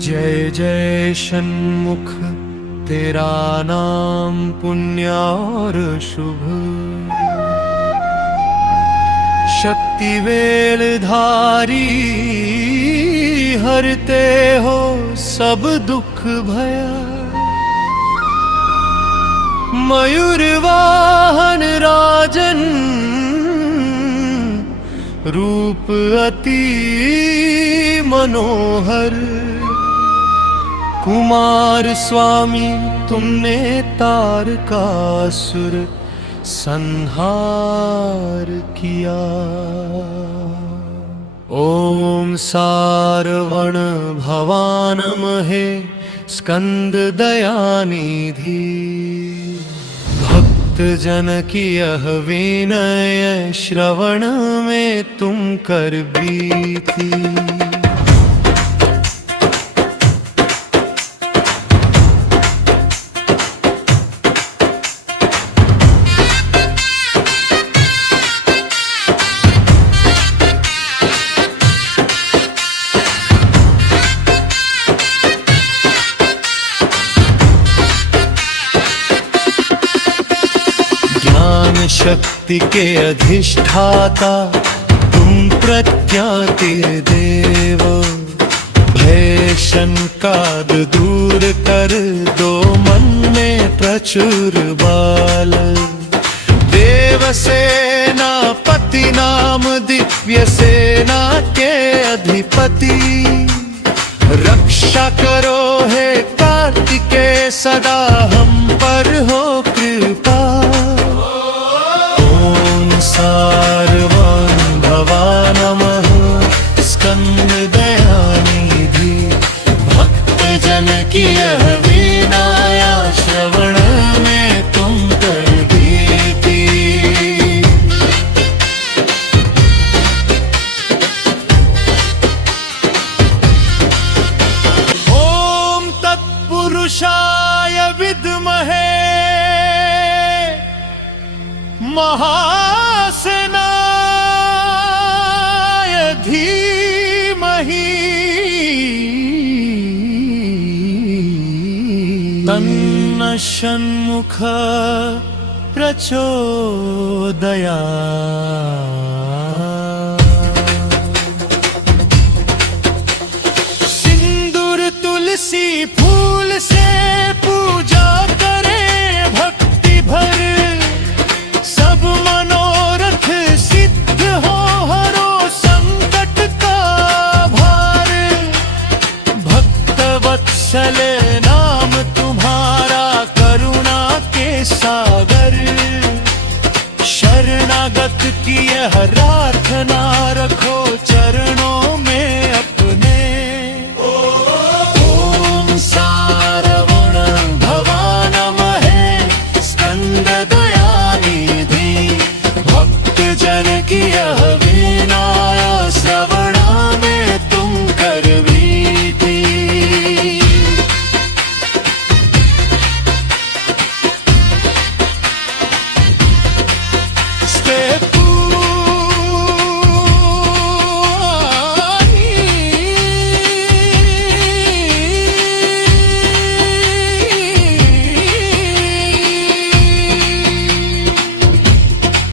जय जय षण्मुख, तेरा नाम पुण्य और शुभ। शक्ति वेलधारी, हरते हो सब दुख भया। मयूर वाहन राजन, रूप अति मनोहर। कुमार स्वामी, तुमने तारकासुर संहार किया। ओम सारवण भवानमहे, स्कंद दयानिधि। भक्त जन की यह विनय, श्रवण में तुम कर बीती। ज्ञान शक्ति के अधिष्ठाता, तुम प्रज्ञातिर्देव। भय शंका दूर कर दो, मन में प्रचुर बाल। देवसेना पति नाम, दिव्य सेना के अधिपति। रक्षा करो हे कार्तिकेय, सदा हम पर हो कृपा। सारवण भवानमः, स्कंद दयानिधि। भक्त जन की यह वीणाया, श्रवण में तुम कर बीती। ओम तत्पुरुषाय विद्महे, महासेनाय धीमहि। तन्न षण्मुख प्रचोदयात्। सिंदूर तुलसी फूल से पूजा करें भक्ति भर। सब मनोरथ सिद्ध हो, हरो संकट का भार। भक्त वत्सल